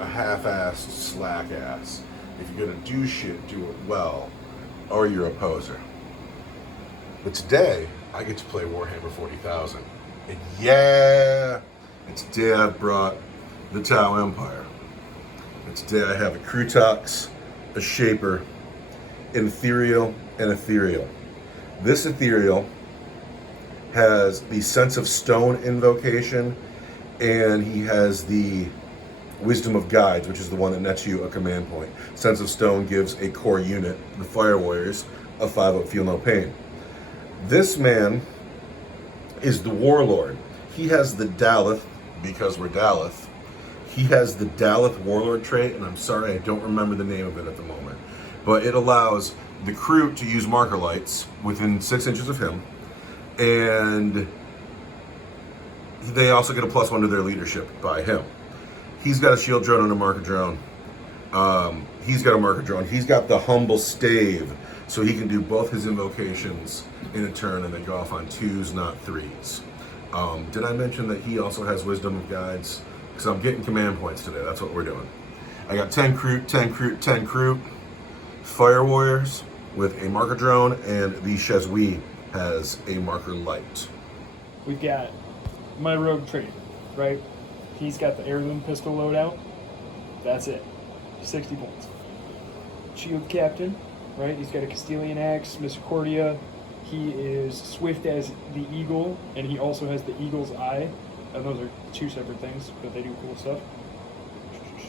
a half-assed slack ass. If you're gonna do shit, do it well, or you're a poser. But today, I get to play Warhammer 40,000. And yeah, and today I brought the Tau Empire. And today I have a Crutox, a Shaper, an Ethereal, and Ethereal. This Ethereal has the Sense of Stone invocation, and he has the Wisdom of Guides, which is the one that nets you a command point. Sense of Stone gives a core unit, the Fire Warriors, a 5-up Feel No Pain. This man is the Warlord. He has the Daleth, because we're Daleth. He has the Daleth Warlord trait, and I'm sorry I don't remember the name of it at the moment. But it allows the crew to use marker lights within 6 inches of him, and they also get a +1 to their leadership by him. He's got a shield drone and a marker drone. He's got a marker drone. He's got the Humble Stave, so he can do both his invocations in a turn and then go off on 2s, not 3s. Did I mention that he also has Wisdom of Guides? Because I'm getting command points today. That's what we're doing. I got 10 crew, 10 crew, 10 crew. Fire Warriors with a marker drone, and the Shezui has a marker light. We've got my rogue trader, right? He's got the heirloom pistol loadout. That's it. 60 points. Shield captain, right? He's got a Castilian axe, Misericordia. He is swift as the eagle, and he also has the eagle's eye. And those are two separate things, but they do cool stuff.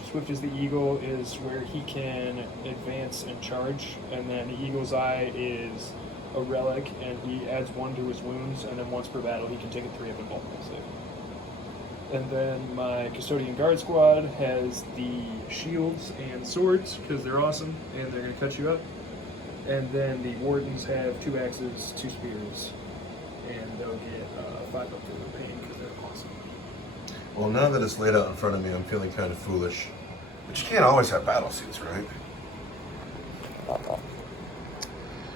Swift as the eagle is where he can advance and charge, and then the eagle's eye is a relic, and he adds 1 to his wounds, and then once per battle he can take a 3-up and multiple save. And then my Custodian Guard Squad has the shields and swords, because they're awesome, and they're going to cut you up. And then the Wardens have 2 axes, 2 spears, and they'll get 5 up for the pain, because they're awesome. Well, now that it's laid out in front of me, I'm feeling kind of foolish. But you can't always have battle suits, right?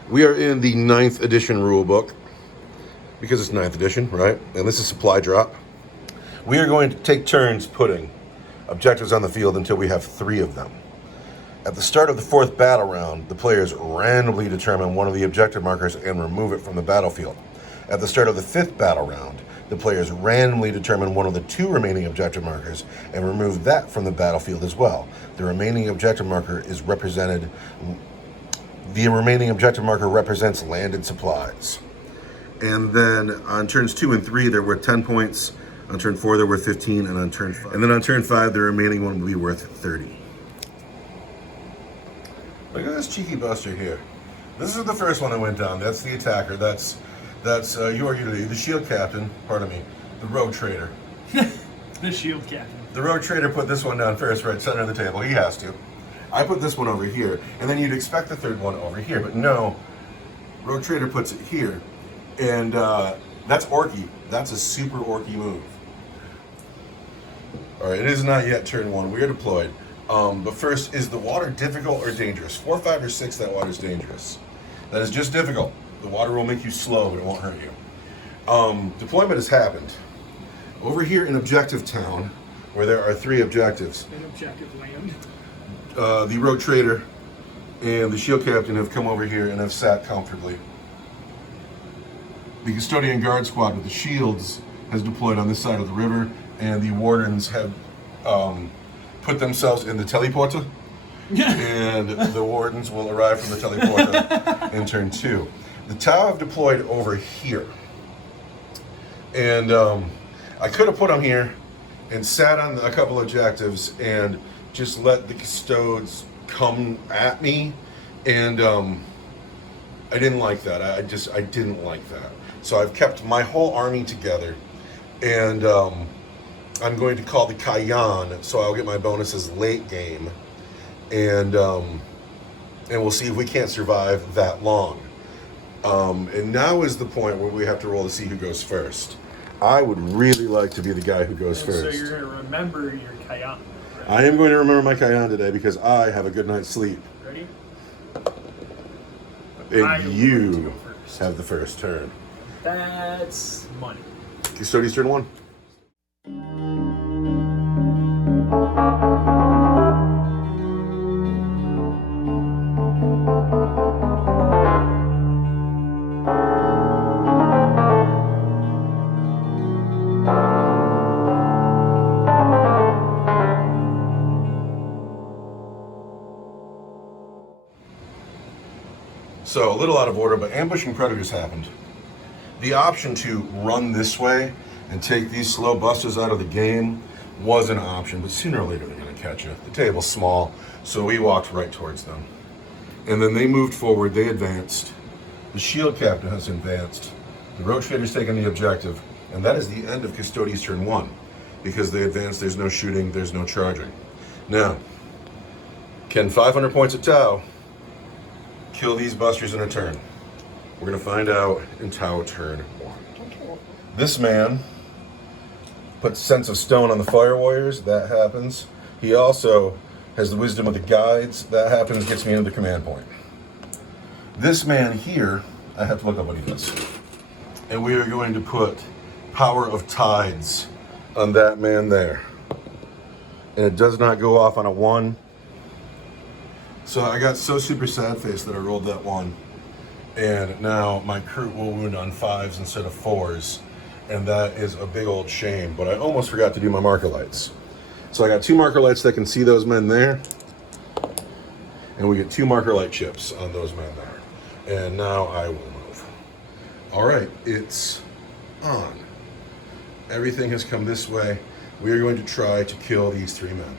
We are in the 9th edition rulebook, because it's 9th edition, right? And this is supply drop. We are going to take turns putting objectives on the field until we have 3 of them. At the start of the 4th battle round, the players randomly determine one of the objective markers and remove it from the battlefield. At the start of the 5th battle round, the players randomly determine one of the 2 remaining objective markers and remove that from the battlefield as well. The remaining objective marker represents landed supplies. And then on turns 2 and 3, they're worth 10 points. On turn 4, they're worth 15, and on turn 5, the remaining one will be worth 30. Look at this cheeky buster here. This is the first one I went down. That's the attacker. That's your unity. The shield captain, pardon me, the rogue trader. The shield captain. The rogue trader put this one down first, right center of the table. He has to. I put this one over here, and then you'd expect the 3rd one over here, but no. Rogue trader puts it here, and that's orky. That's a super orky move. All right, it is not yet turn 1. We are deployed. But first, is the water difficult or dangerous? 4, 5, or 6, that water's dangerous. That is just difficult. The water will make you slow, but it won't hurt you. Deployment has happened. Over here in Objective Town, where there are 3 objectives. In objective land. The rogue trader and the shield captain have come over here and have sat comfortably. The Custodian Guard Squad with the shields has deployed on this side of the river, and the wardens have put themselves in the teleporter, and the wardens will arrive from the teleporter in turn 2. The Tau have deployed over here, and I could have put them here and sat on a couple objectives and just let the Custodes come at me, and I didn't like that. I didn't like that. So I've kept my whole army together, and I'm going to call the Kayan, so I'll get my bonuses late game, and we'll see if we can't survive that long. And now is the point where we have to roll to see who goes first. I would really like to be the guy who goes first. So you're going to remember your Kayan. Right? I am going to remember my Kayan today because I have a good night's sleep. Ready? And you have the first turn. That's money. Custodians turn 1. So a little out of order, but ambushing predators happened. The option to run this way and take these slow busters out of the game was an option, but sooner or later they're going to catch you. The table's small, so we walked right towards them. And then they moved forward, they advanced. The shield captain has advanced. The rogue trader's taken the objective, and that is the end of Custodies turn 1. Because they advanced, there's no shooting, there's no charging. Now, can 500 points of Tau kill these busters in a turn? We're going to find out in Tau turn 1. This man puts Sense of Stone on the Fire Warriors. That happens. He also has the Wisdom of the Guides. That happens, gets me into the command point. This man here, I have to look up what he does. And we are going to put Power of Tides on that man there. And it does not go off on a 1. So I got so super sad faced that I rolled that 1. And now my crew will wound on 5s instead of 4s. And that is a big old shame. But I almost forgot to do my marker lights. So I got 2 marker lights that can see those men there. And we get 2 marker light chips on those men there. And now I will move. All right, it's on. Everything has come this way. We are going to try to kill these 3 men.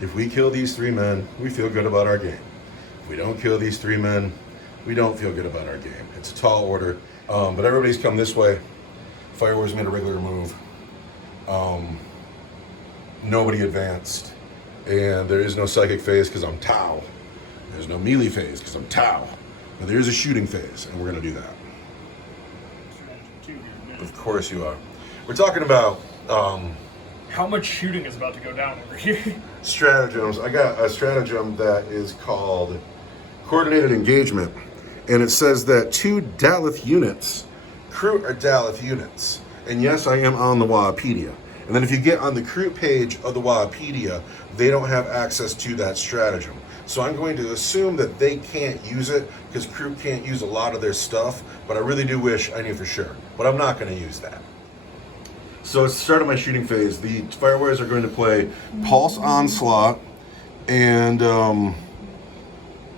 If we kill these 3 men, we feel good about our game. If we don't kill these 3 men, we don't feel good about our game. It's a tall order, but everybody's come this way. Fire Wars made a regular move. Nobody advanced, and there is no psychic phase because I'm Tau. There's no melee phase because I'm Tau. But there is a shooting phase, and we're going to do that. Of course you are. We're talking about How much shooting is about to go down over here? stratagems. I got a stratagem that is called Coordinated Engagement, and it says that 2 Daleth units, crew are Daleth units. And yes, I am on the Wikipedia. And then if you get on the crew page of the Wikipedia, they don't have access to that stratagem. So I'm going to assume that they can't use it because crew can't use a lot of their stuff, but I really do wish I knew for sure. But I'm not going to use that. So it's the start of my shooting phase. The Fire Warriors are going to play Pulse Onslaught, and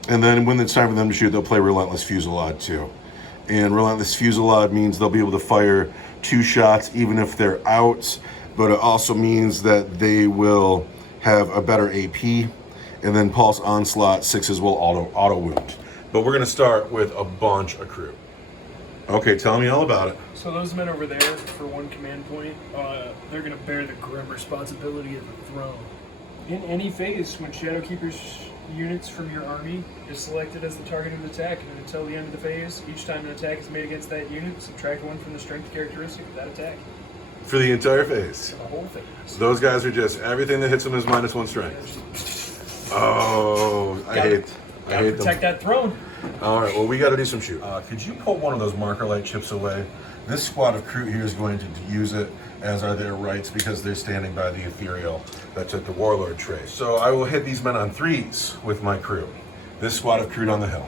then when it's time for them to shoot, they'll play Relentless Fusillade too. And Relentless Fusillade means they'll be able to fire 2 shots even if they're out, but it also means that they will have a better AP. And then Pulse Onslaught 6s will auto wound. But we're going to start with a bunch of crew. Okay, tell me all about it. So those men over there, for 1 command point, they're going to bear the grim responsibility of the throne. In any phase, when Shadowkeeper's units from your army is selected as the target of the attack, and until the end of the phase, each time an attack is made against that unit, subtract 1 from the strength characteristic of that attack. For the entire phase. The whole phase. Those guys are just, everything that hits them is -1 strength. Oh, I hate them. Protect that throne. All right, well, we got to do some shoot. Could you pull one of those marker light chips away? This squad of crew here is going to use it, as are their rights, because they're standing by the ethereal that took the warlord trace. So I will hit these men on 3s with my crew. This squad of crew on the hill.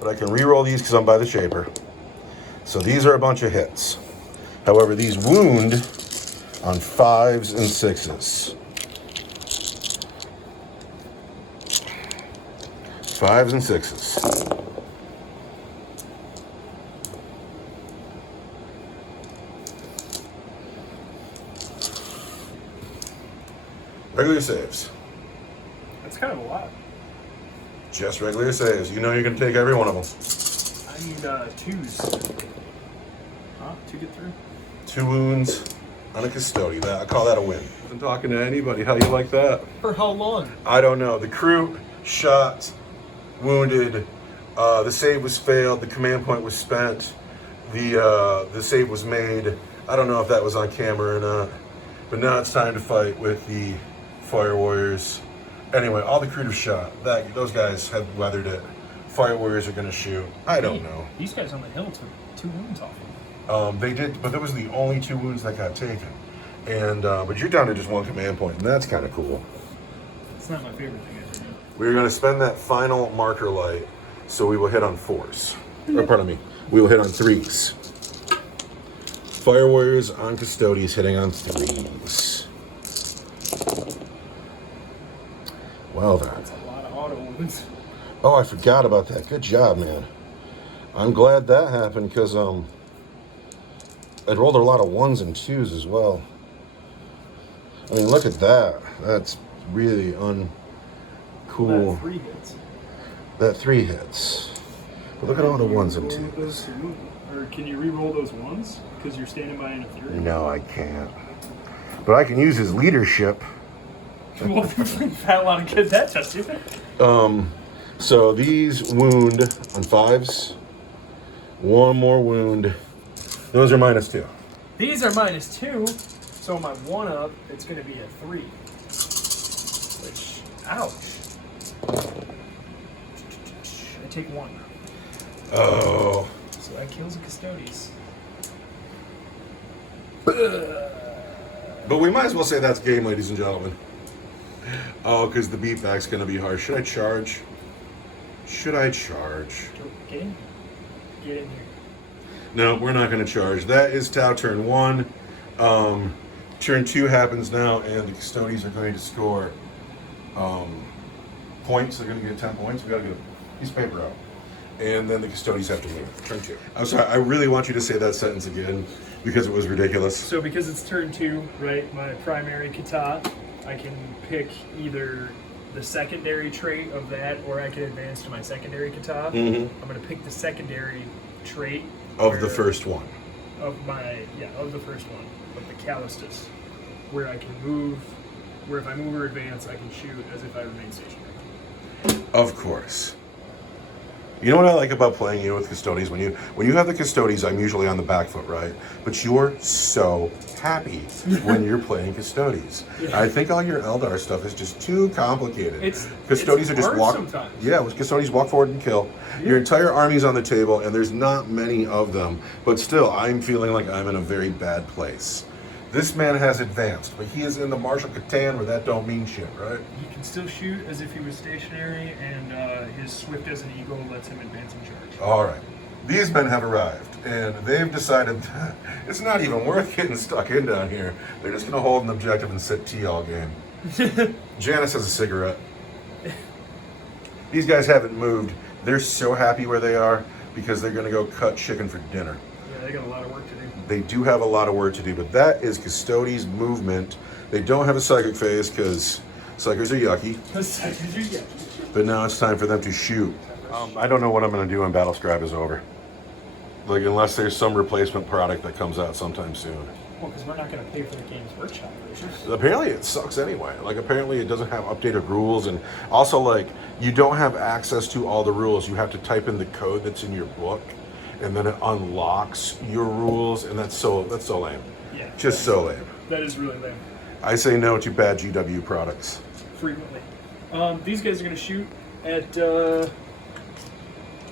But I can re-roll these because I'm by the shaper. So these are a bunch of hits. However, these wound on 5s and 6s. 5s and 6s. Regular saves. That's kind of a lot. Just regular saves. You know you're going to take every one of them. I need 2s. Huh? 2 get through? 2 wounds on a Custodian. I call that a win. I'm talking to anybody. How you like that? For how long? I don't know. The crew shot, wounded. The save was failed. The command point was spent. The save was made. I don't know if that was on camera or not. But now it's time to fight with the Fire Warriors. Anyway, all the crew have shot. Those guys have weathered it. Fire Warriors are going to shoot. I don't know. These guys on the hill took 2 wounds off them. They did, but that was the only 2 wounds that got taken. And but you're down to just 1 command point, and that's kind of cool. It's not my favorite thing I do. We're going to spend that final marker light, so we will hit on 4s. Or pardon me, we will hit on 3s. Fire Warriors on Custodies hitting on 3s. Well then. That's a lot of auto wounds. Oh, I forgot about that. Good job, man. I'm glad that happened because I rolled a lot of 1s and 2s as well. I mean, look at that. That's really uncool. That 3 hits. That 3 hits. But look at all the 1s and 2s. Or can you re-roll those 1s? Because you're standing by an imperium? No, I can't. But I can use his leadership. Well, that lot of kids that just do. So these wound on 5s. 1 more wound. Those are -2. These are -2. So my 1-up, it's going to be a 3. Which, ouch. I take 1. Oh. So that kills the Custodes. But we might as well say that's game, ladies and gentlemen. Oh, because the beatback's going to be harsh. Should I charge? Should I charge? Get in. Get in here. No, we're not going to charge. That is Tau turn 1. Turn 2 happens now, and the Custodians are going to score points. They're going to get 10 points. We got to get a piece of paper out. And then the Custodians have to move. Turn 2. I'm sorry, I really want you to say that sentence again because it was ridiculous. So because it's turn 2, right, my primary kata, I can pick either the secondary trait of that, or I can advance to my secondary kata. I'm going to pick the secondary trait. Of the first one. Of the first one. Of the Custodes. Where I can move, where if I move or advance, I can shoot as if I remain stationary. Of course. You know what I like about playing with Custodians? When you have the Custodians, I'm usually on the back foot, right? But you're so happy when you're playing Custodians. Yeah. I think all your Eldar stuff is just too complicated. Custodians are just walk. Sometimes. Yeah, with Custodians walk forward and kill. Yeah. Your entire army's on the table, and there's not many of them. But still, I'm feeling like I'm in a very bad place. This man has advanced, but he is in the Marshal Catan where that don't mean shit, right? He can still shoot as if he was stationary, and his swift as an eagle lets him advance and charge. All right. These men have arrived, and they've decided that it's not even worth getting stuck in down here. They're just going to hold an objective and sit tea all game. Janice has a cigarette. These guys haven't moved. They're so happy where they are because they're going to go cut chicken for dinner. Yeah, they got a lot of work to do. They do have a lot of work to do, but that is Custodians' movement. They don't have a psychic phase because psychers are yucky. But now it's time for them to shoot. I don't know what I'm going to do when Battlescribe is over. Like, unless there's some replacement product that comes out sometime soon. Well, because we're not going to pay for the Games Workshop versions. Apparently it sucks anyway. Like, apparently it doesn't have updated rules, and also, like, you don't have access to all the rules. You have to type in the code that's in your book, and then it unlocks your rules, and that's so lame. Yeah. Just so lame. That is really lame. I say no to bad GW products. Frequently. These guys are going to shoot at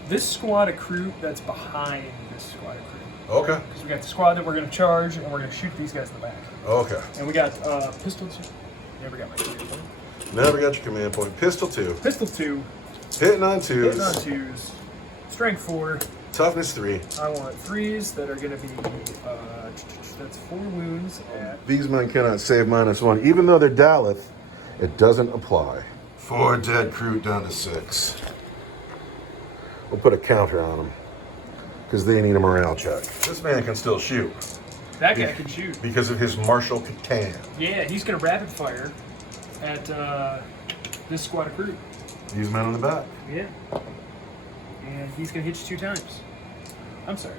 this squad of crew that's behind this squad of crew. Okay. Because we got the squad that we're going to charge, and we're going to shoot these guys in the back. Okay. And we got pistol 2. Never got my command point. Never got your command point. Pistol 2. Pistol 2. Hitting on 2s. Hitting on 2s. Strength 4. Toughness 3. I want 3s that are going to be, that's 4 wounds at... These men cannot save -1. Even though they're Daleth, it doesn't apply. 4 dead crew down to 6. We'll put a counter on them because they need a morale check. This man can still shoot. That guy can shoot. Because of his Marshal Catan. Yeah, he's going to rapid fire at this squad of crew. These men in the back. Yeah. And he's going to hit you 2 times. I'm sorry.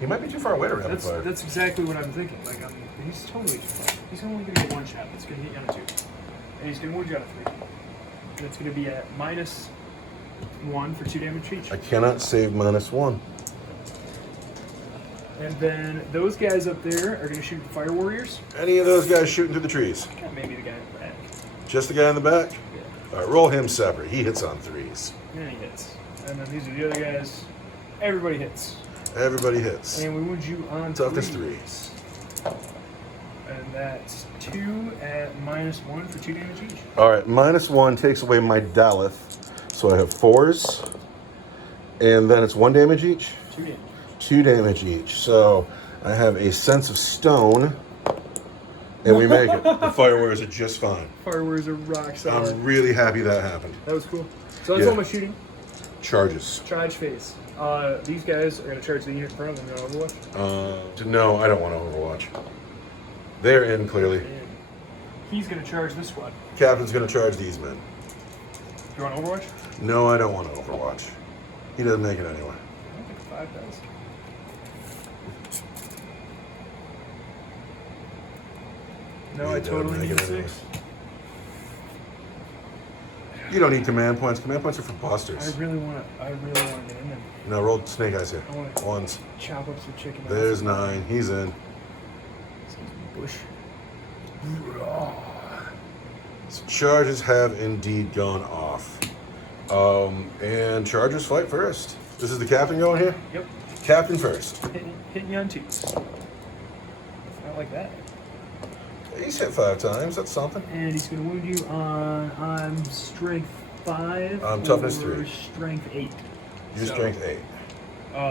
He might be too far away to rapid fire. That's exactly what I'm thinking. Like, he's totally too far. He's only going to get 1 shot. That's going to hit you on a 2. And he's going to wound you on a 3. And it's going to be at -1 for 2 damage each. I cannot save -1. And then those guys up there are going to shoot the Fire Warriors. Any of those guys shooting through the trees? Maybe the guy in the back. Just the guy in the back? Yeah. All right, roll him separate. He hits on 3s. Yeah, he hits. And then these are the other guys. Everybody hits. Everybody hits. And we wound you on Toughness 3s. And that's 2 at -1 for 2 damage each. All right, -1 takes away my Daleth. So I have 4s. And then it's 1 damage each? 2 damage. 2 damage each. So I have a Sense of Stone. and we make it. The fire warriors are just fine. Fire warriors are rock solid. I'm really happy that happened. That was cool. So that's all my shooting. Charges. Charge phase. These guys are going to charge the unit in front of them on Overwatch. No, I don't want to Overwatch. They're in, clearly. And he's going to charge this squad. Captain's going to charge these men. You want Overwatch? No, I don't want to Overwatch. He doesn't make it anyway. I don't think 5 does. No, I totally need 6. You don't need command points. Command points are for I busters. really want to get in there. Now roll snake eyes here. I want to Ones. chop up some chicken. There's 9. He's in. Bush. So charges have indeed gone off. And chargers fight first. This is the captain going here? Yep. Captain first. Hitting you on 2s. Not like that. He's hit 5 times. That's something. And he's going to wound you on strength 5. Toughness or 3. Strength 8. Your strength 8.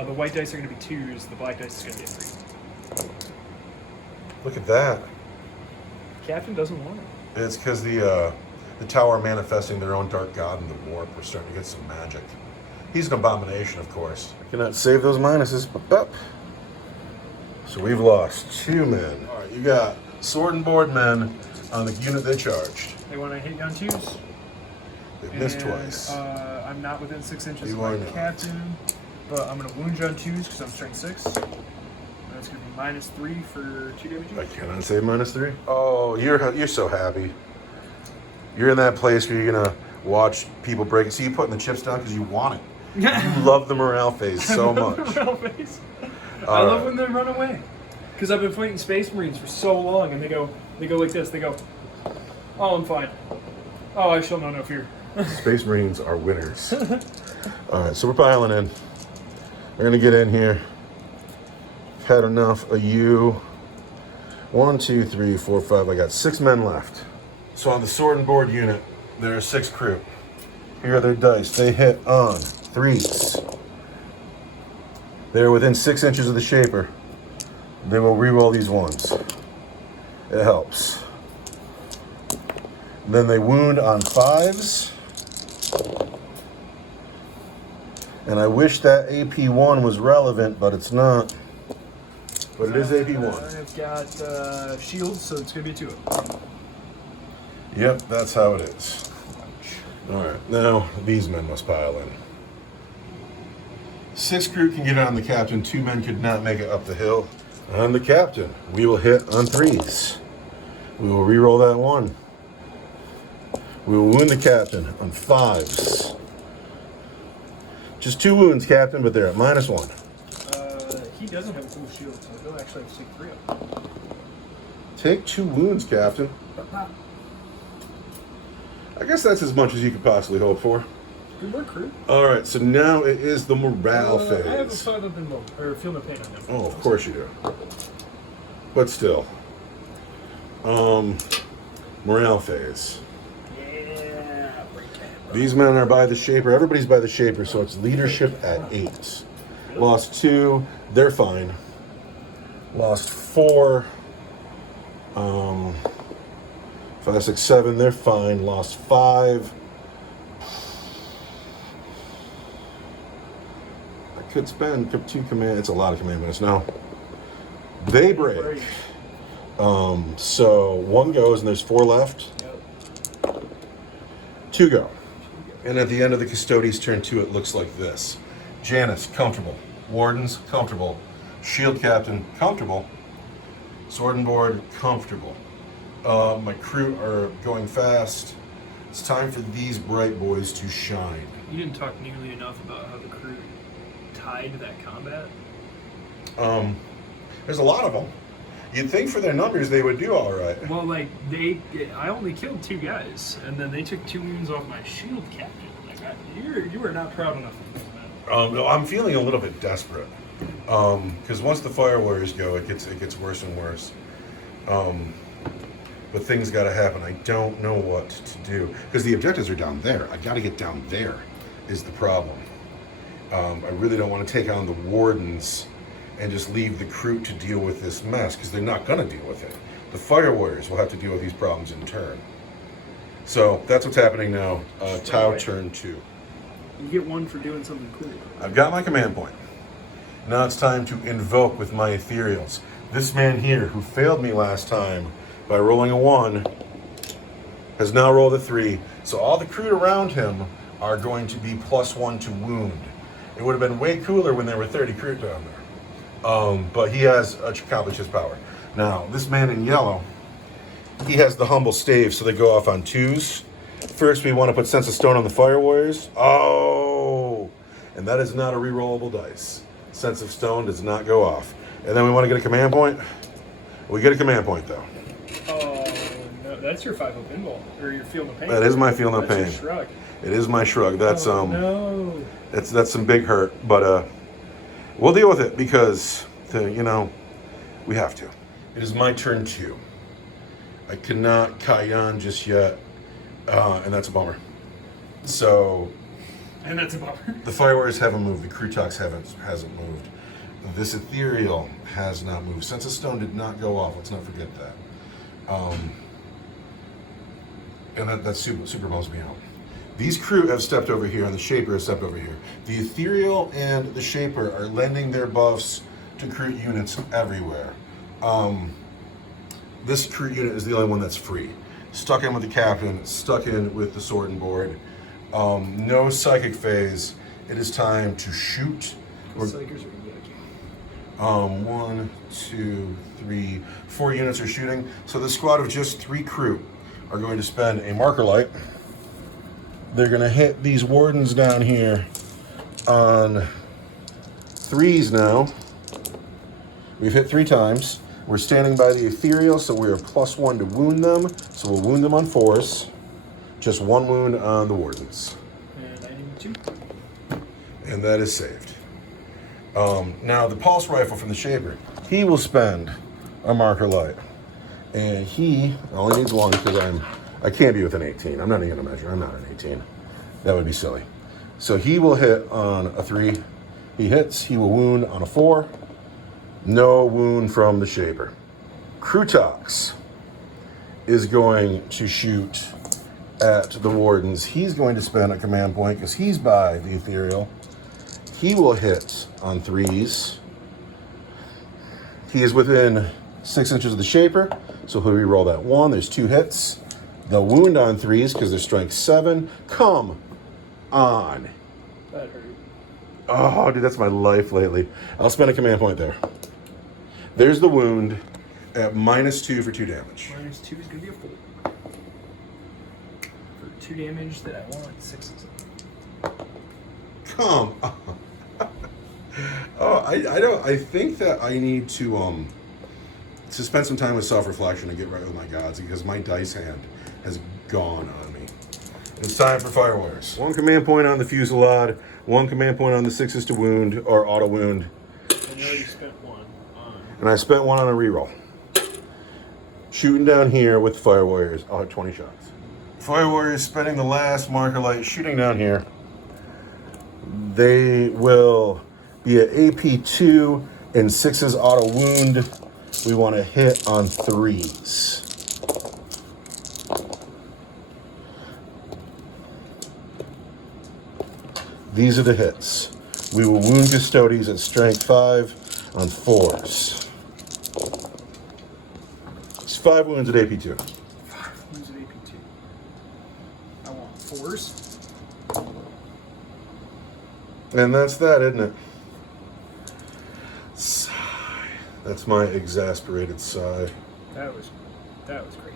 The white dice are going to be 2s. The black dice is going to be a 3. Look at that. Captain doesn't want it. It's because the tower manifesting their own dark god in the warp. We're starting to get some magic. He's an abomination, of course. I cannot save those minuses. So we've lost 2 men. All right, you got sword and board men on the unit they charged. They want to hit you on 2s. They've missed twice. I'm not within 6 inches You of my are not. captain, but I'm going to wound you on 2s because I'm strength 6. And it's going to be -3 for 2 damage. I cannot save -3. Oh, you're so happy. You're in that place where you're gonna watch people break it. See, you putting the chips down because you want it. You love the morale phase so much. Morale phase. I love when they run away. Because I've been fighting Space Marines for so long, and they go like this. They go, "Oh, I'm fine. Oh, I shall know no fear." Space Marines are winners. All right, so we're piling in. We're gonna get in here. Had enough of you. 1, 2, 3, 4, 5. I got 6 men left. So on the sword and board unit, there are 6 crew. Here are their dice. They hit on 3s. They're within 6 inches of the shaper. They will re-roll these 1s. It helps. Then they wound on 5s. And I wish that AP1 was relevant, but it's not. But it is AP1. I've got shields, so it's going to be 2. Yep, that's how it is. All right, now these men must pile in. 6 crew can get on the captain. 2 men could not make it up the hill. On the captain, we will hit on 3s. We will re-roll that 1. We will wound the captain on 5s. Just 2 wounds, captain, but they're at -1. He doesn't have a full shield, so he'll actually have to take 3 of them. Take 2 wounds, captain. I guess that's as much as you could possibly hope for. Good work, crew. All right, so now it is the morale phase. I have a 5 up in low, or feel no pain on them. Oh, of course you do. But still. Morale phase. Yeah, break that. These men are by the shaper. Everybody's by the shaper, so it's leadership at 8. Lost 2, they're fine. Lost 4. 5, 6, 7, they're fine. Lost 5. I could spend 2 command. It's a lot of command minutes now. They break. So 1 goes and there's 4 left. Yep. 2 go. And at the end of the Custodes turn 2, it looks like this. Janice, comfortable. Wardens, comfortable. Shield Captain, comfortable. Sword and board, comfortable. My crew are going fast. It's time for these bright boys to shine. You didn't talk nearly enough about how the crew tied that combat. There's a lot of them. You'd think for their numbers they would do all right. Well, like, I only killed 2 guys, and then they took 2 wounds off my shield captain. Like, you are not proud enough of this, man. No, I'm feeling a little bit desperate. Because once the fire warriors go, it gets worse and worse. But things got to happen. I don't know what to do because the objectives are down there. I got to get down there. Is the problem? I really don't want to take on the wardens and just leave the crew to deal with this mess because they're not going to deal with it. The Fire Warriors will have to deal with these problems in turn. So that's what's happening now. Tau turn 2. You get 1 for doing something cool. I've got my command point. Now it's time to invoke with my ethereals. This man here, who failed me last time by rolling a 1, has now rolled a 3. So all the crew around him are going to be +1 to wound. It would have been way cooler when there were 30 crew down there. But he has accomplished his power. Now, this man in yellow, he has the humble stave, so they go off on 2s. First, we want to put Sense of Stone on the Fire Warriors. Oh! And that is not a rerollable dice. Sense of Stone does not go off. And then we want to get a command point. We get a command point, though. Oh, no. That's your 5-0 pinball. Or your Feel No Pain. That is my Feel No Pain. That's your shrug. It is my shrug. That's, no. That's some big hurt. But, we'll deal with it because, we have to. It is my turn 2. I cannot Kayan just yet, and that's a bummer. So, And that's a bummer. the Fire Warriors haven't moved. The Crutox hasn't moved. This Ethereal has not moved. Sense of Stone did not go off. Let's not forget that. And that super bums me out. These crew have stepped over here, and the Shaper has stepped over here. The Ethereal and the Shaper are lending their buffs to crew units everywhere. This crew unit is the only one that's free. Stuck in with the captain, stuck in with the sword and board. No psychic phase. It is time to shoot. Psychers are 1, 2, 3, 4 units are shooting. So the squad of just 3 crew are going to spend a marker light. They're going to hit these wardens down here on 3s now. We've hit 3 times. We're standing by the Ethereal, so we're +1 to wound them. So we'll wound them on 4s. Just 1 wound on the wardens. And I need 2. And that is saved. Now the pulse rifle from the Shaper, he will spend a marker light. And he only needs 1 because I can't be with an 18. I'm not even going to measure. I'm not an 18. That would be silly. So he will hit on a 3. He hits. He will wound on a 4. No wound from the Shaper. Crutox is going to shoot at the Wardens. He's going to spend a command point because he's by the Ethereal. He will hit on 3s. He is within 6 inches of the Shaper, so he'll re-roll that 1. There's 2 hits. They'll wound on 3s because they're strength 7. Come on. That hurt. Oh, dude, that's my life lately. I'll spend a command point there. There's the wound at -2 for 2 damage. -2 is going to be a 4. For 2 damage that I want 6s. Come on. Oh, I think that I need to spend some time with self-reflection and get right with my gods because my dice hand has gone on me. It's time for Fire Warriors. 1 command point on the Fusillade, 1 command point on the 6s to wound or auto wound. And you already spent 1 on. And I spent 1 on a reroll. Shooting down here with Fire Warriors. I'll have 20 shots. Fire Warriors spending the last marker light, shooting down here. They will be at AP2 and 6s auto wound. We want to hit on 3s. These are the hits. We will wound Custodes at strength 5 on 4s. It's 5 wounds at AP2. 5 wounds at AP2. I want 4s. And that's that, isn't it? Sigh. That's my exasperated sigh. That was great.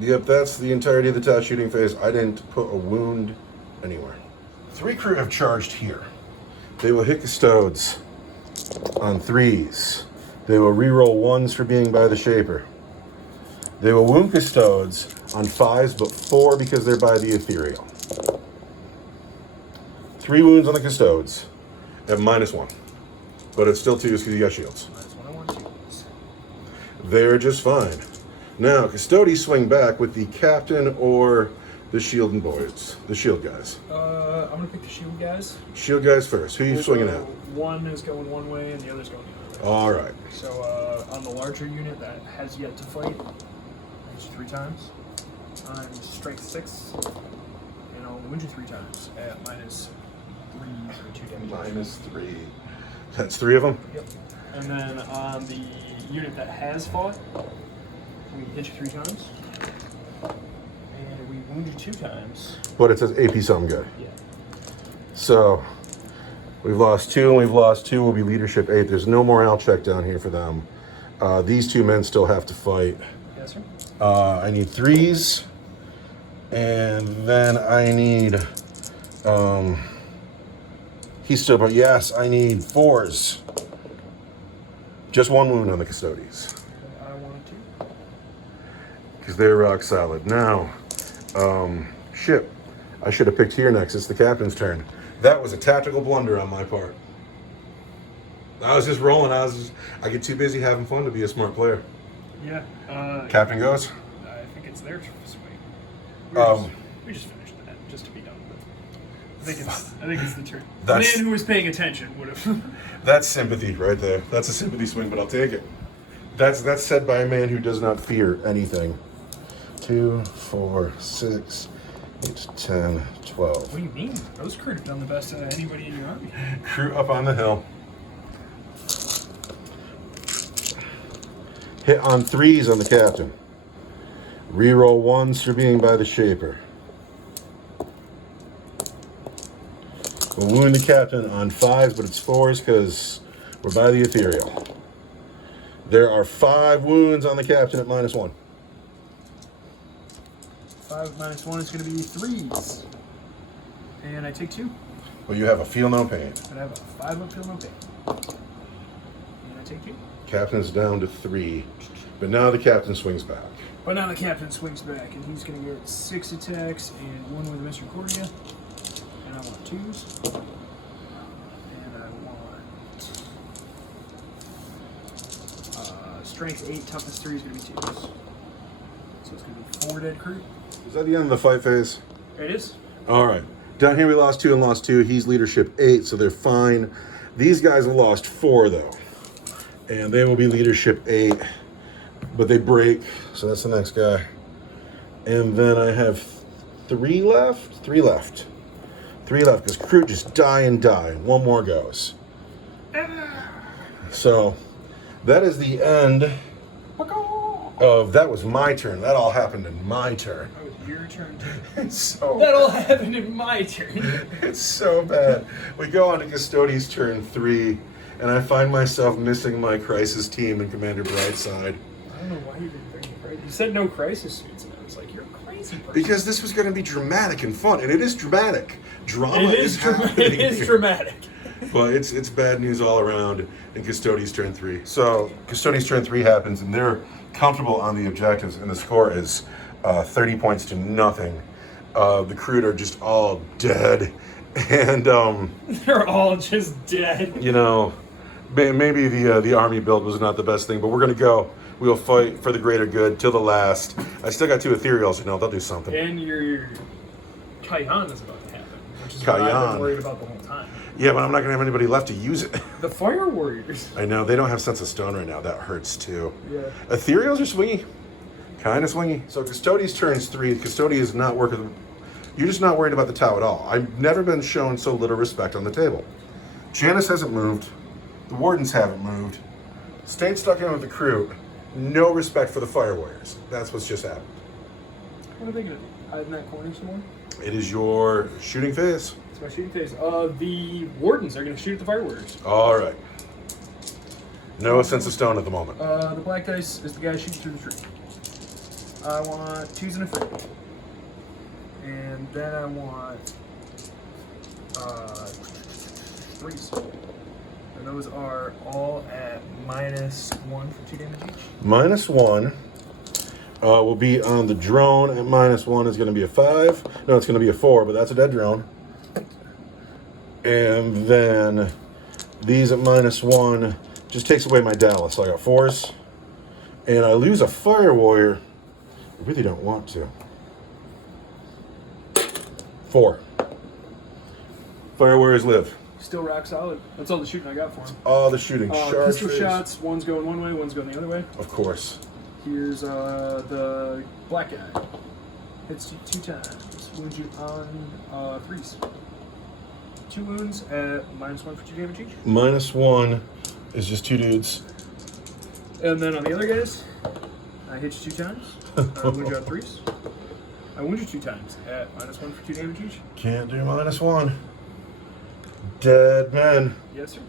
Yep, that's the entirety of the Tau shooting phase. I didn't put a wound anywhere. 3 crew have charged here. They will hit Custodes on 3s. They will reroll 1s for being by the Shaper. They will wound Custodes on 5s, but 4 because they're by the Ethereal. 3 wounds on the Custodes at -1. But it's still 2s because you got shields. -1, I want 2s. They're just fine. Now, Custodes swing back with the captain or the shield and boys. The shield guys. I'm going to pick the shield guys. Shield guys first. Who are you swinging at? One is going one way and the other's going the other way. All right. So on the larger unit that has yet to fight, hit you 3 times. I'm strength 6, and I'll wound you 3 times at -3 for 2 damage. -3. That's 3 of them? Yep. And then on the unit that has fought, we hit you 3 times. And we wound you 2 times. But it says AP something good. Yeah. So we've lost 2 and we've lost 2. We'll be leadership 8. There's no morale check down here for them. These 2 men still have to fight. Yes, sir. I need 3s. And then I need, he's still, but yes, I need 4s. Just 1 wound on the Custodes. I wanted to. Because they're rock solid. Now, shit. I should have picked here next. It's the captain's turn. That was a tactical blunder on my part. I was just rolling. I get too busy having fun to be a smart player. Yeah. Captain goes. I think it's their swing. We just finished that just to be done with it. I think it's the turn. The man who was paying attention would have. That's sympathy right there. That's a sympathy swing, but I'll take it. That's said by a man who does not fear anything. 2, 4, 6, 8, 10, 12. What do you mean? Those crew have done the best out of anybody in your army. Crew up on the hill. Hit on 3s on the captain. Reroll 1s for being by the Shaper. We'll wound the captain on 5s, but it's 4s because we're by the ethereal. There are 5 wounds on the captain at -1. 5 -1 is going to be 3s. And I take 2. Well, you have a feel no pain. And I have a 5 up feel no pain. And I take 2. Captain's down to 3. But now the captain swings back. But now the captain swings back, and he's going to get 6 attacks and 1 with Misericordia. And I want 2s. And I want strength 8, toughness 3 is going to be 2s. So it's going to be 4 dead crew. Is that the end of the fight phase? It is. All right. Down here we lost 2 and lost 2. He's leadership 8, so they're fine. These guys have lost 4, though. And they will be leadership 8. But they break, so that's the next guy. And then I have 3 left? 3 left. 3 left, because crew just die and die. 1 more goes. So, that is the end of... That was my turn. That all happened in my turn. That was your turn, too. It's so That all happened in my turn. It's so bad. We go on to Custodies turn 3, and I find myself missing my crisis team and Commander Brightside. I don't know why you didn't bring it, right? You said no crisis suits, and I was like, you're a crazy person. Because this was going to be dramatic and fun, and it is dramatic. Drama is happening. It is dramatic. But it's bad news all around in Custodies turn 3. So Custodies turn 3 happens, and they're comfortable on the objectives, and the score is 30 points to nothing. The crew are just all dead, and they're all just dead. you know, maybe the army build was not the best thing, but we're gonna go. We will fight for the greater good till the last. I still got 2 ethereals, they'll do something. And your Kayan is about to happen, which is what I've been worried about the whole time. Yeah, but I'm not gonna have anybody left to use it. The Fire Warriors. I know, they don't have Sense of Stone right now. That hurts too. Yeah. Ethereals are swingy. Kind of swingy. So Custodies turns 3. Custodian is not working. You're just not worried about the Tau at all. I've never been shown so little respect on the table. Janice hasn't moved. The Wardens haven't moved. Stayed stuck in with the crew. No respect for the Fire Warriors. That's what's just happened. What are they going to do? Hide in that corner some more? It is your shooting phase. It's my shooting phase. The Wardens are going to shoot at the Fire Warriors. All right. No Sense of Stone at the moment. The black dice is the guy shooting through the tree. I want 2s and a 3. And then I want 3s. And those are all at -1 for 2 damage each. -1 will be on the drone. At -1 is going to be a 5. No, it's going to be a 4, but that's a dead drone. And then these at -1 just takes away my Dallas. So I got 4s. And I lose a Fire Warrior. I really don't want to. 4. Fire Warriors live. Still rock solid. That's all the shooting I got for him. All the shooting. Pistol shots, one's going one way, one's going the other way. Of course. Here's the black guy. Hits you 2 times. Wounds you on 3s. 2 wounds at -1 for 2 damage each. -1 is just 2 dudes. And then on the other guys, I hit you 2 times. I wound you on 3s. I wound you 2 times at -1 for 2 damage each. Can't do -1. Dead men. Yes, sir.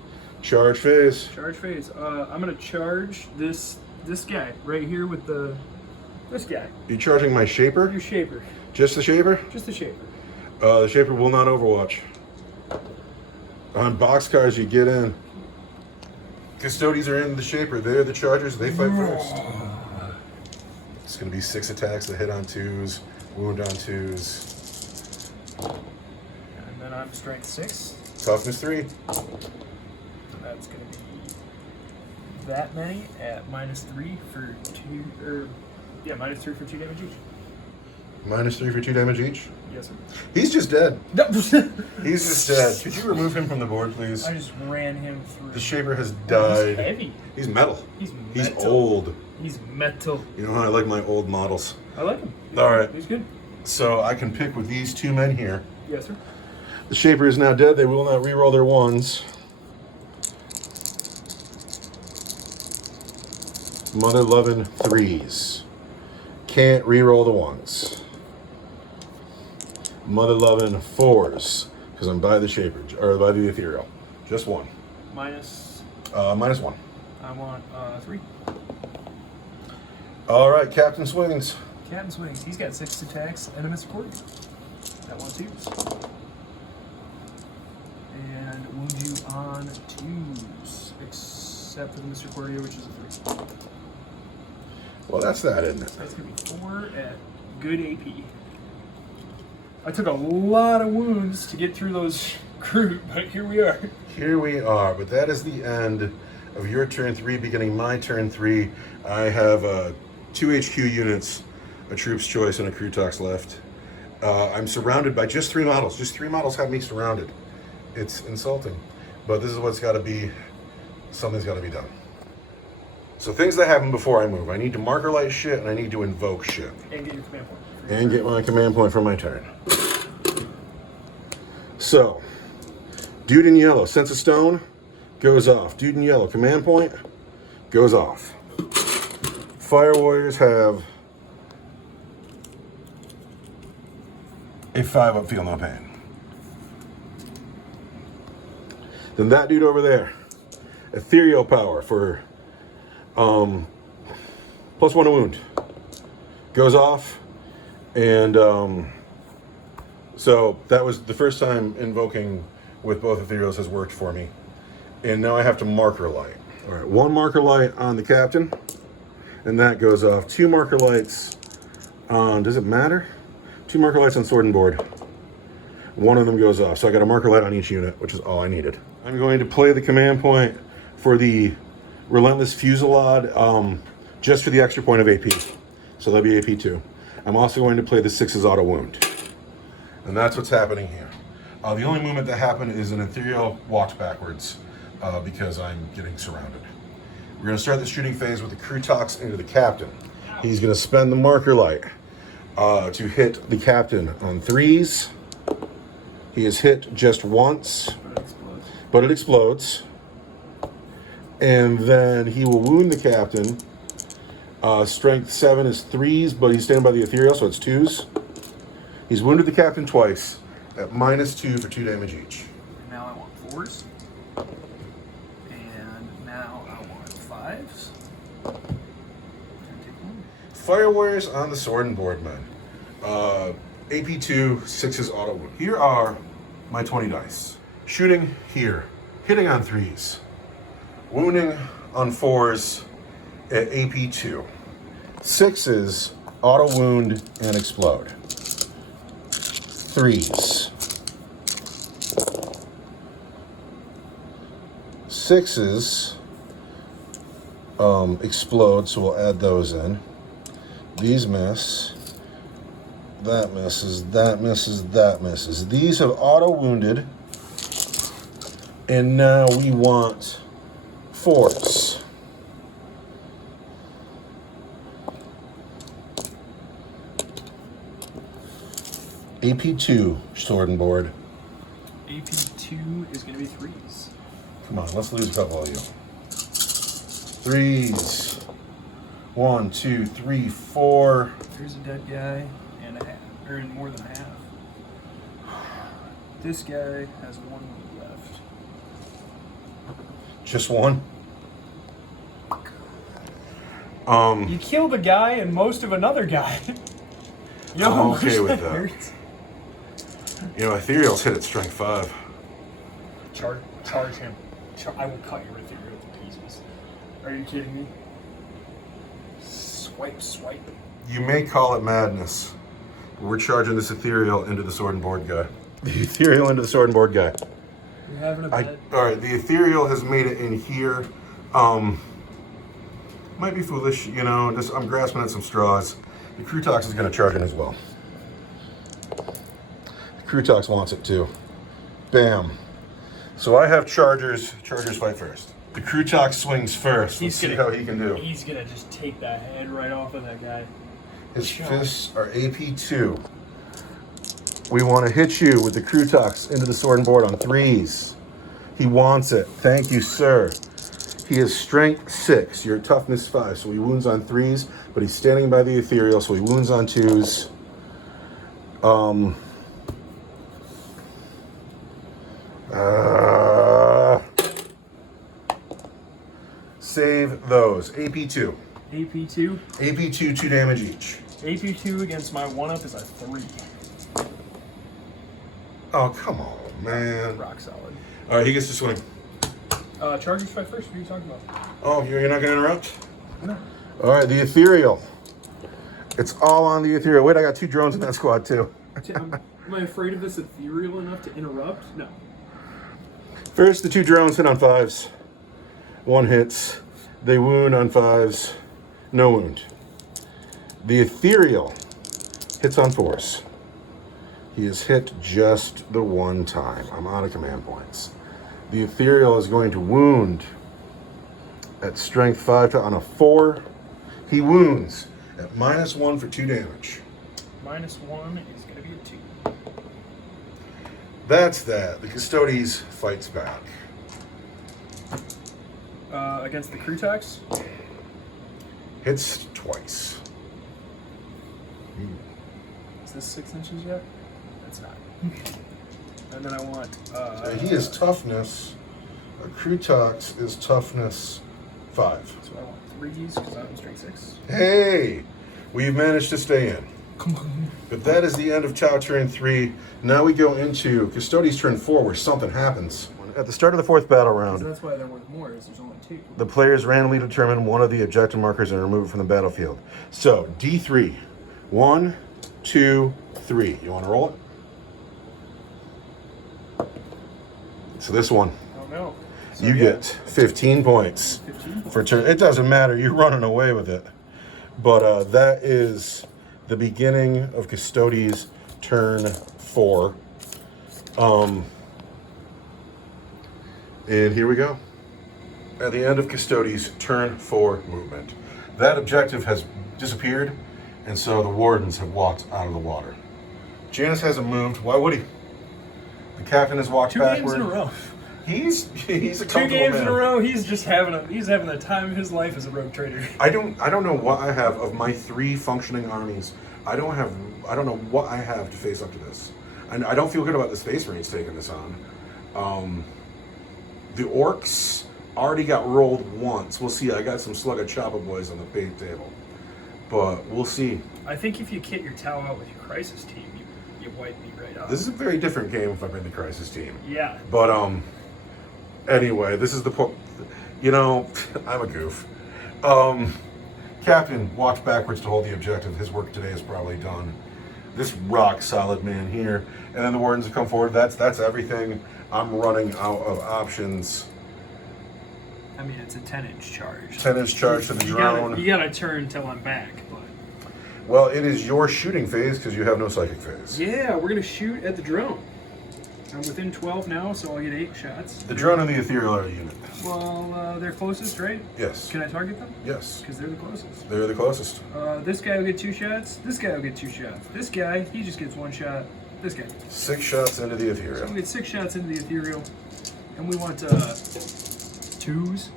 Charge phase. Charge phase. I'm gonna charge this guy right here with this guy. You charging my Shaper? Your Shaper. Just the Shaper? Just the Shaper. The Shaper will not overwatch. On boxcars, you get in. Custodies are in the Shaper. They're the chargers. They fight first. It's going to be 6 attacks that hit on 2s, wound on 2s. And then I'm strength 6. Toughness 3. That's going to be that many at -3 for 2, -3 for 2 damage each. -3 for 2 damage each. Yes, sir. He's just dead. No. He's just dead. Could you remove him from the board, please? I just ran him through. The Shaper has He's died. heavy. He's metal. He's He's metal. old. He's metal. You know how I like my old models. I like him. All right. He's good. So I can pick with these 2 men here. Yes, sir. The Shaper is now dead. They will not reroll their 1s. Mother loving 3s. Can't reroll the 1s. Mother loving 4s. Because I'm by the Shaper, or by the Ethereal. Just 1. Minus. -1. I want 3. All right, Captain Swings. Captain Swings. He's got 6 attacks and a miss recording. That one 2s. And wound you on 2s, except for the Mr. Cordia, which is a 3. Well, that's that, isn't it? That's going to be 4 at good AP. I took a lot of wounds to get through those crew, but here we are. Here we are, but that is the end of your turn 3, beginning my turn 3. I have 2 HQ units, a Troop's Choice, and a Crew Tox left. I'm surrounded by just 3 models. Just 3 models have me surrounded. It's insulting, but this is what's got to be, something's got to be done. So things that happen before I move. I need to marker light shit, and I need to invoke shit. And get your command point. And get my command point for my turn. So, dude in yellow, Sense of Stone, goes off. Dude in yellow, command point, goes off. Fire Warriors have a 5-up, feel no pain. Then that dude over there, Ethereal Power for +1 to wound, goes off. And so that was the first time invoking with both Ethereals has worked for me. And now I have to marker light. All right, 1 marker light on the Captain, and that goes off. 2 marker lights on, does it matter? 2 marker lights on Sword and Board. 1 of them goes off. So I got a marker light on each unit, which is all I needed. I'm going to play the command point for the Relentless Fusillade, just for the extra point of AP. So that'll be AP 2. I'm also going to play the 6's auto wound. And that's what's happening here. The only movement that happened is an Ethereal walked backwards because I'm getting surrounded. We're going to start the shooting phase with the Crew Tox into the Captain. He's going to spend the marker light to hit the Captain on 3s. He is hit just once, but it explodes. And then he will wound the Captain. Strength 7 is 3s, but he's standing by the Ethereal, so it's 2s. He's wounded the Captain twice at -2 for 2 damage each. Now I want 4s. And now I want 5s. Fire Warriors on the Sword and Board men. AP 2, 6's auto wound. Here are my 20 dice. Shooting here, hitting on 3s, wounding on 4s at AP 2. 6's auto wound and explode. 3s. 6's explode, so we'll add those in. These miss. That misses, that misses, that misses. These have auto wounded. And now we want 4s. AP2 sword and board. AP2 is going to be 3s. Come on, let's lose a couple of you. 3s. 1, 2, 3, 4. There's a dead guy and a half, or more than a half. This guy has 1 left. Just 1? You killed a guy and most of another guy. You know I'm how okay much with that. hurts? You know, Ethereal's hit at strength 5. Charge him. I will cut your ethereal to pieces. Are you kidding me? Swipe. You may call it madness. But we're charging this Ethereal into the sword and board guy. The Ethereal into the sword and board guy. You're having a bet. Alright, the Ethereal has made it in here. Might be foolish, you know, just I'm grasping at some straws. The Crutox is going to charge in as well. The Crutox wants it too. Bam. So I have chargers. Chargers fight first. The Crutox swings first. Let's see how he can do. He's gonna just take that head right off of that guy. His fists are AP2. We want to hit you with the Crutox into the sword and board on 3s. He wants it. Thank you, sir. He is strength 6. You're toughness 5. So he wounds on 3s, but he's standing by the Ethereal, so he wounds on 2s. Save those. AP2. AP2. AP2, 2 damage each. AP2 against my 1-up is a 3. Oh, come on, man. Rock solid. All right, he gets to swing. Chargers fight first. What are you talking about? Oh, you're not going to interrupt? No. All right, the Ethereal. It's all on the Ethereal. Wait, I got 2 drones in that squad, too. Am I afraid of this ethereal enough to interrupt? No. First, the 2 drones hit on 5s. 1 hits. They wound on 5s. No wound. The Ethereal hits on 4s. He is hit just the 1 time. I'm out of command points. The Ethereal is going to wound at strength 5 on a 4. He wounds at -1 for 2 damage. -1 is going to be a 2. That's that. The Custodes fights back. Against the Crutox? Hits twice. Is this 6 inches yet? It's not. And then I want... he is toughness. A Crutox is toughness 5. So I want 3s because I'm strength 6. Hey! We've managed to stay in. But that is the end of Tau turn 3. Now we go into Custodes turn 4 where something happens. At the start of the 4th battle round, That's why they're worth more, is there's only 2. the players randomly determine one of the objective markers and remove it from the battlefield. So, D3. 1, 2, 3. You want to roll it? So this one, Oh no. So, you get 15 points 15 points. for turn. It doesn't matter. You're running away with it. But that is the beginning of Custodes turn 4. And here we go. At the end of Custodes turn 4 movement. That objective has disappeared, and so the Wardens have walked out of the water. Janus hasn't moved. Why would he? The captain has walked 2 backward. games in a row. He's a 2 comfortable games man. in a row. He's just having the time of his life as a rogue trader. I don't know what I have of my 3 functioning armies. I don't know what I have to face up to this. And I don't feel good about the Space Marines taking this on. The Orcs already got rolled once. We'll see. I got some Slug of Chopper boys on the big table. But we'll see. I think if you kit your Tau out with your Crisis team, you wipe me right out. This is a very different game if I bring the Crisis team. Yeah. But anyway, this is the you know, I'm a goof. Captain walked backwards to hold the objective. His work today is probably done. This rock solid man here, and then the Wardens have come forward. That's everything. I'm running out of options. I mean, it's a 10-inch charge. 10-inch charge to the drone. You gotta turn until I'm back, but... Well, it is your shooting phase because you have no psychic phase. Yeah, we're gonna shoot at the drone. I'm within 12 now, so I'll get 8 shots. The drone and the ethereal are a unit. Well, they're closest, right? Yes. Can I target them? Yes. Because they're the closest. They're the closest. This guy will get 2 shots. This guy will get 2 shots. This guy, he just gets 1 shot. This guy. 6 shots into the So ethereal. we get 6 shots into the ethereal, and we want 2s,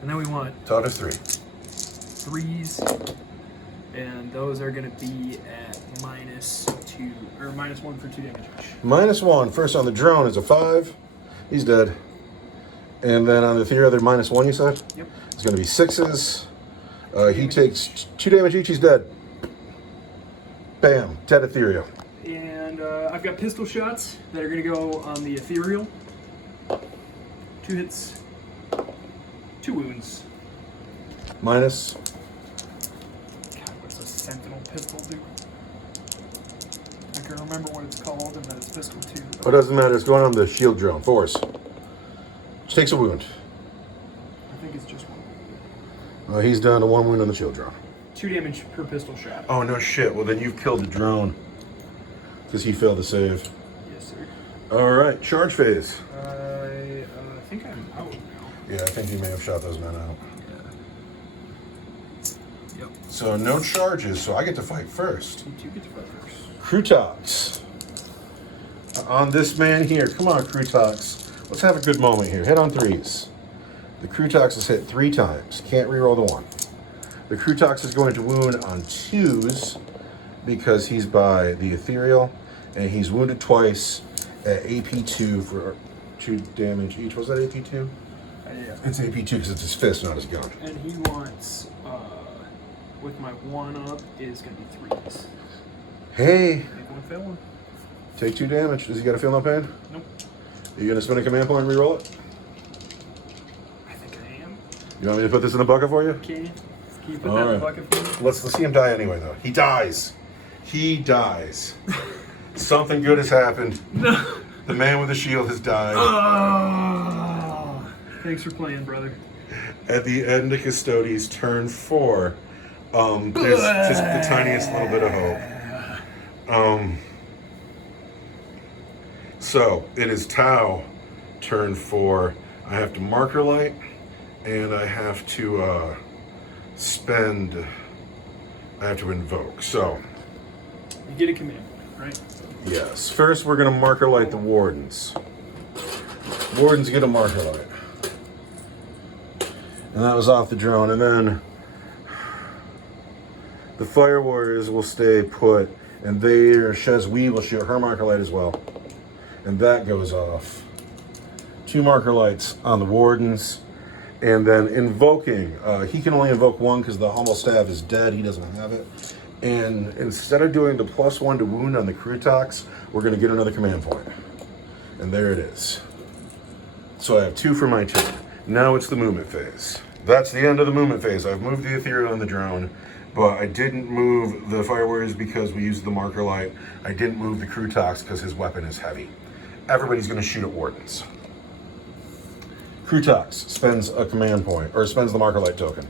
and then we want Toughest 3. 3s, and those are going to be at -2 or -1 for 2 damage each. -1. First on the drone is a 5. He's dead. And then on the ethereal, they're -1, you said? Yep. It's going to be 6s. He takes 2 damage each. He's dead. Bam. Dead ethereal. And I've got pistol shots that are going to go on the ethereal. 2 hits, 2 wounds. Minus. God, what's a sentinel pistol do? I can remember what it's called, and then it's pistol 2. It doesn't matter. It's going on the shield drone. Force. Which takes a wound. I think it's just 1. He's down to 1 wound on the shield drone. 2 damage per pistol shot. Oh, no shit. Well, then you've killed the drone. Because he failed to save. Yes, sir. All right. Charge phase. I think I'm out now. Yeah, I think he may have shot those men out. Yep. So no charges, so I get to fight first. You 2 get to fight first. Crutox. On this man here. Come on, Crutox. Let's have a good moment here. Hit on 3s. The Crutox is hit 3 times. Can't reroll the 1. The Crutox is going to wound on 2s because he's by the ethereal, and he's wounded twice at AP2 for 2 damage each. Was that AP2? Yeah. It's AP2 because it's his fist, not his gun. And he wants, with my 1 up, is going to be 3s. Hey, Make 1 fail 1. take 2 damage. Does he got to feel no pain? Nope. Are you going to spend a command point and reroll it? I think I am. You want me to put this in the bucket for you? Can you put All that in the right. bucket for me? Let's see him die anyway, though. He dies. He dies. Something good has happened. No. The man with the shield has died. Oh, thanks for playing, brother. At the end of Custodes, turn 4, there's just the tiniest little bit of hope. So it is Tau, turn 4. I have to marker light, and I have to I have to invoke. So You get a command, right? yes, first we're gonna marker light the wardens. Wardens get a marker light. And that was off the drone. And then the fire warriors will stay put, and Shezwi will shoot her marker light as well. And that goes off. 2 marker lights on the wardens. And then invoking, he can only invoke 1 because the humble staff is dead. He doesn't have it. And instead of doing the +1 to wound on the Crutox, we're going to get another command point. And there it is. So I have 2 for my turn. Now it's the movement phase. That's the end of the movement phase. I've moved the ethereal and the drone, but I didn't move the fire warriors because we used the marker light. I didn't move the Crutox because his weapon is heavy. Everybody's going to shoot at wardens. Crutox spends a command point, or spends the marker light token.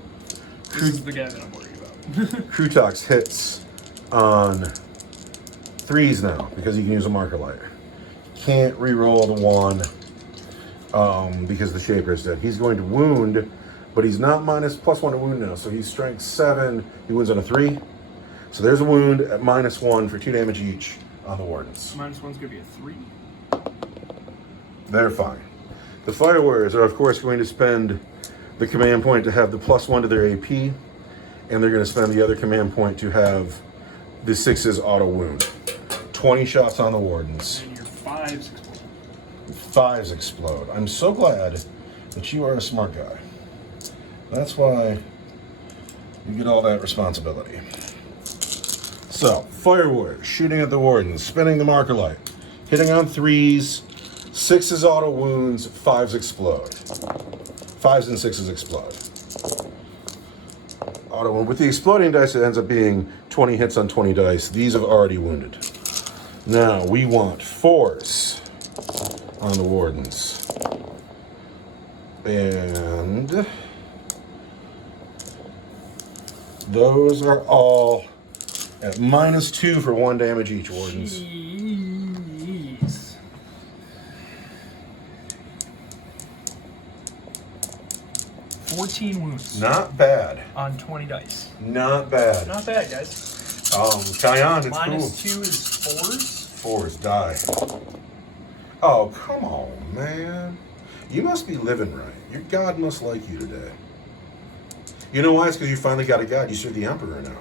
This is the guy that I'm worried about. Crutox hits on 3s now because he can use a marker light. Can't re-roll the 1 because the Shaper is dead. He's going to wound, but he's not +1 to wound now, so he's strength 7. He wounds on a 3. So there's a wound at -1 for 2 damage each on the wardens. -1's going to be a 3. They're fine. The fire warriors are, of course, going to spend the command point to have the +1 to their AP, and they're going to spend the other command point to have the 6's auto wound. 20 shots on the wardens. And your 5s explode. 5s explode. I'm so glad that you are a smart guy. That's why you get all that responsibility. So, fire warriors shooting at the wardens, spinning the marker light, hitting on 3s, 6's auto wounds, 5s explode. 5s and 6s explode. Auto wound. With the exploding dice, it ends up being 20 hits on 20 dice. These have already wounded. Now, we want 4s on the wardens. And those are all at -2 for 1 damage each, wardens. Jeez. $14 wounds Not bad. on 20 dice. Not bad. Not bad, guys. Tyon, it's Minus cool. 2 is 4s. 4s, die. Oh, come on, man. You must be living right. Your God must like you today. You know why? It's because you finally got a God. You serve the Emperor now.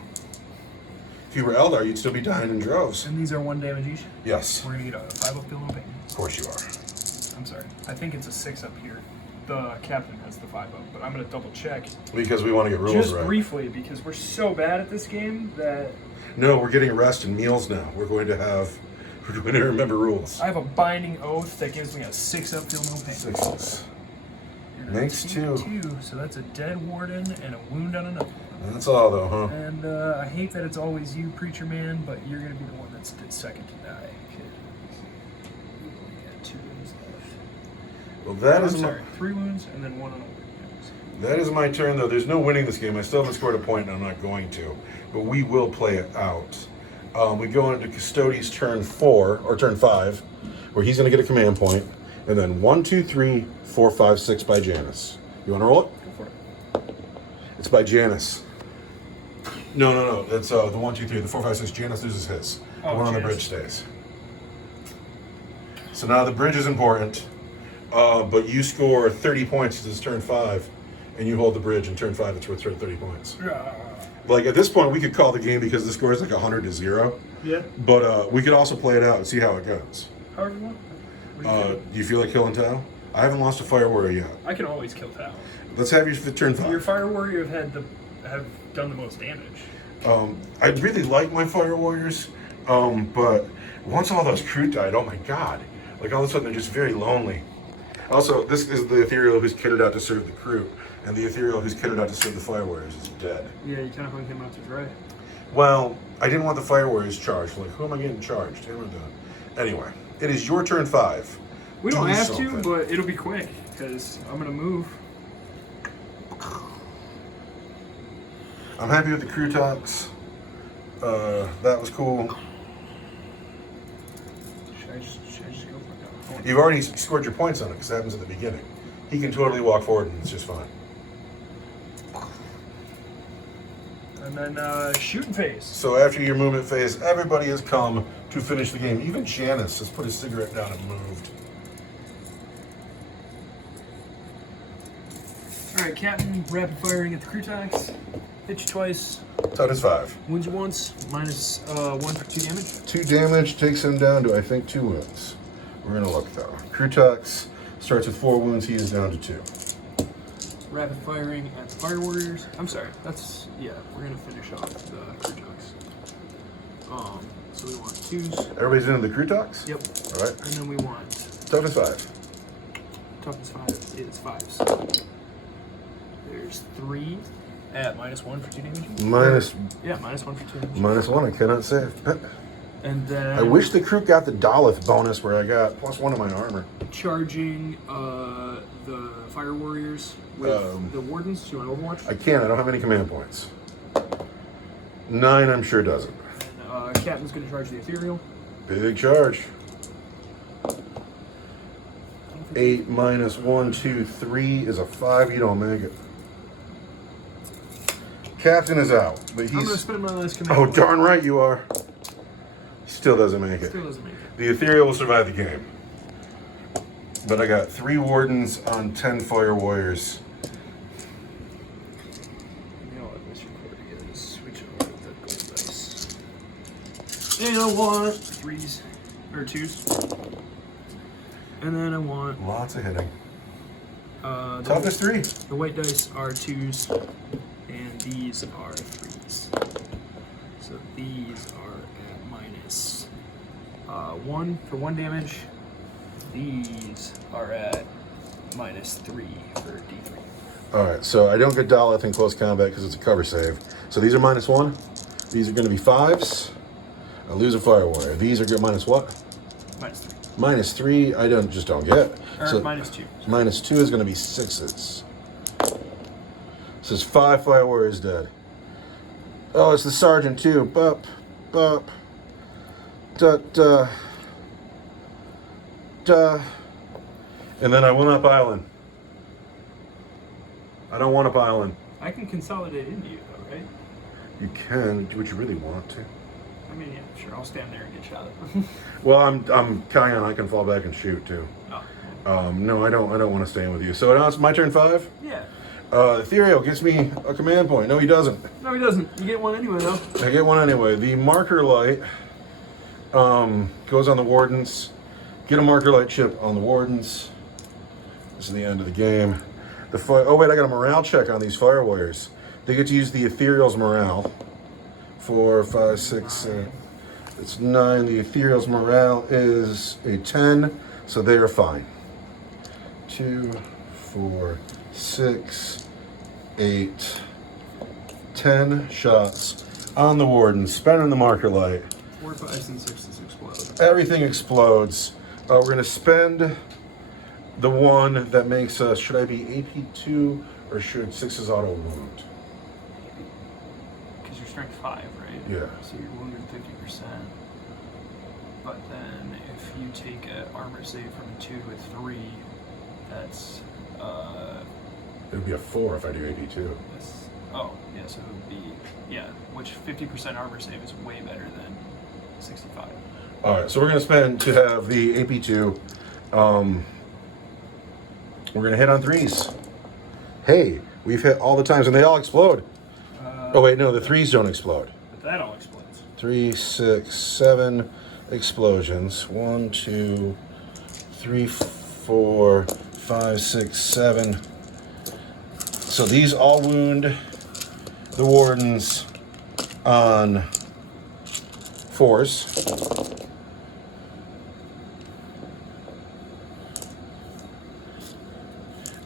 If you were Eldar, you'd still be dying in droves. And these are 1 damage each? Yes. We're going to get a 5 up, feel no pain. Of course you are. I'm sorry. I think it's a 6 up here. The captain has the 5 up, but I'm going to double check. Because we want to get rules Just right. briefly, because we're so bad at this game that... No, we're getting rest and meals now. We're going to remember rules. I have a binding oath that gives me a 6 up, feel no pain. 6s. Makes 2. 2, so that's a dead warden and a wound on another one. That's all, though, huh? And I hate that it's always you, Preacher Man, but you're going to be the one that's second to die. We only got 2 wounds left. Well, that I'm is sorry, 3 wounds and then 1 on a wound. That is my turn, though. There's no winning this game. I still haven't scored a point, and I'm not going to. But we will play it out. We go into Custodes turn 4, or turn 5, where he's going to get a command point. And then 1, 2, 3, 4, 5, 6 by Janice. You want to roll it? Go for it. It's by Janice. No. That's the 1, 2, 3. The 4, 5, 6. Janice loses his. Oh, the one on the bridge stays. So now the bridge is important. But you score 30 points because it's turn 5. And you hold the bridge in turn 5. It's worth 30 points. Like at this point, we could call the game because the score is like 100-0. Yeah. But we could also play it out and see how it goes. However you want. Do you feel like killing Tau? I haven't lost a fire warrior yet. I can always kill Tau. Let's have your turn 5. Your fire warrior have done the most damage. I really like my fire warriors, but once all those crew died, oh my god! Like all of a sudden they're just very lonely. Also, this is the ethereal who's kitted out to serve the crew, and the ethereal who's kitted out to serve the fire warriors is dead. Yeah, you kind of hung him out to dry. Well, I didn't want the fire warriors charged. Like, who am I getting charged? Anyway, it is your turn 5. We don't Do have something. to, but it'll be quick because I'm gonna move. I'm happy with the crew talks. That was cool. Should I just go for it? You've already scored your points on it because it happens at the beginning. He can totally walk forward and it's just fine. And then shooting phase. So after your movement phase, everybody has come to finish the game. Even Janice has put his cigarette down and moved. All right, Captain, rapid firing at the crew tax. Hit you twice. That is 5. Wounds you once. Minus 1 for 2 damage. 2 damage takes him down to, I think, 2 wounds. We're going to look, though. Krutax starts with 4 wounds. He is down to 2. Rapid firing at the fire warriors. I'm sorry. Yeah, we're going to finish off the crew tax. So we want 2s. Everybody's into the Krutax? Yep. All right. And then we want Toughness 5. toughness 5 is 5s. There's 3 at minus 1 for 2 damage. Minus Minus 1 for 2 damage. -1. I cannot save. And then I wish the crew got the Daleth bonus where I got +1 to my armor. charging the fire warriors with the wardens. Do you want Overwatch? I can't. I don't have any command points. 9, I'm sure, doesn't. And Captain's going to charge the ethereal. Big charge. 8 minus 1, 2, 3 is a 5. You don't make it. Captain is out, but I'm going to he's. spend my last command. Oh, point. darn right you are. Still doesn't make it. Still doesn't make it. The ethereal will survive the game. But I got 3 wardens on 10 fire warriors. You know what? Let's record again. Switch over to the gold dice. And I want 3s or 2s. And then I want Lots of hitting. the Toughness 3. The white dice are 2s, and these are 3s. So these are at minus 1 for 1 damage. These are at minus 3 for D3. Alright, so I don't get Daleth in close combat because it's a cover save. So these are -1. These are going to be 5s. I lose a fire warrior. These are good minus what? Minus 3. -3, I just don't get. Or So minus 2. -2 is going to be 6s. So it's 5 fire warriors dead. Oh, it's the sergeant too. Bup, bup. Duh. And then I went up island. I don't want up island. I can consolidate into you, though, right? You can. Would you really want to? I mean, yeah, sure. I'll stand there and get shot. Well, I'm counting on I can fall back and shoot too. Oh. No, I don't want to stand with you. So now it's my turn 5. Yeah. Ethereal gets me a command point. No, he doesn't. No, he doesn't. You get one anyway, though. I get one anyway. The marker light goes on the wardens. Get a marker light chip on the wardens. This is the end of the game. Oh wait, I got a morale check on these fire warriors. They get to use the Ethereal's morale. 4, 5, 6, it's 9. The Ethereal's morale is a 10, so they are fine. 2, 4, 6, 8, 10 shots on the warden, spending the marker light. 4, 5, and 6 explode. Everything explodes. We're going to spend the one that makes us, should I be AP2 or should 6's auto wound? Because you're strength 5, right? Yeah. So you're wounded 50%. But then if you take an armor save from a 2 to a 3, that's It would be a 4 if I do AP2. oh, yeah, so it would be, yeah, which 50% armor save is way better than 65. All right, so we're going to spend to have the AP2. We're going to hit on 3s. Hey, we've hit all the times and they all explode. Oh, wait, no, the 3s don't explode. But that all explodes. 3, 6, 7 explosions. 1, 2, 3, 4, 5, 6, 7. So these all wound the wardens on 4s.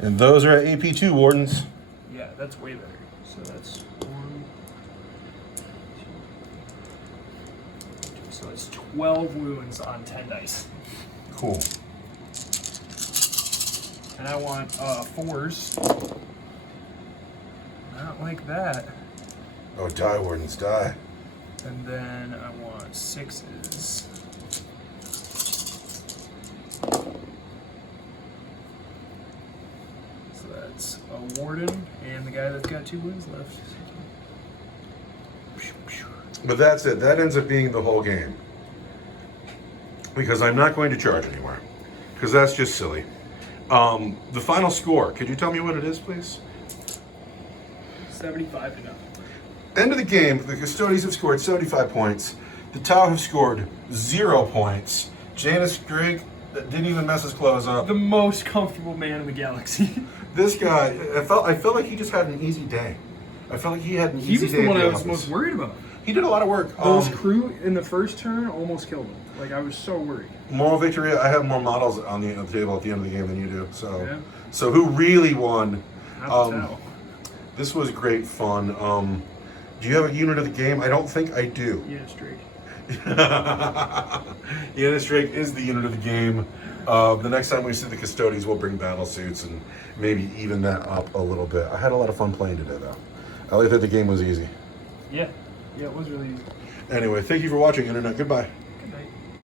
And those are at AP2 wardens. Yeah, that's way better. So that's 1, 2, so it's 12 wounds on 10 dice. Cool. And I want 4s. Not like that. Oh, die, wardens, die. And then I want 6s. So that's a warden and the guy that's got 2 wounds left. But that's it. That ends up being the whole game. Because I'm not going to charge anymore. Because that's just silly. The final score, could you tell me what it is, please? 75 to nothing. End of the game, the Custodians have scored 75 points. The Tau have scored 0 points. Janus Drake didn't even mess his clothes up. The most comfortable man in the galaxy. This guy, I felt like he just had an easy day. I felt like he had an He easy was day the at one I was office. most worried about. He did a lot of work. Those crew in the first turn almost killed him. Like, I was so worried. Moral victory, I have more models on the table at the end of the game than you do. So, Yeah. so who really won? Not the Tau. This was great fun. Do you have a unit of the game? I don't think I do. Yeah, Drake. Janus Drake is the unit of the game. The next time we see the Custodians, we'll bring battle suits and maybe even that up a little bit. I had a lot of fun playing today, though. I like that the game was easy. Yeah. Yeah, it was really easy. Anyway, thank you for watching, Internet. Goodbye.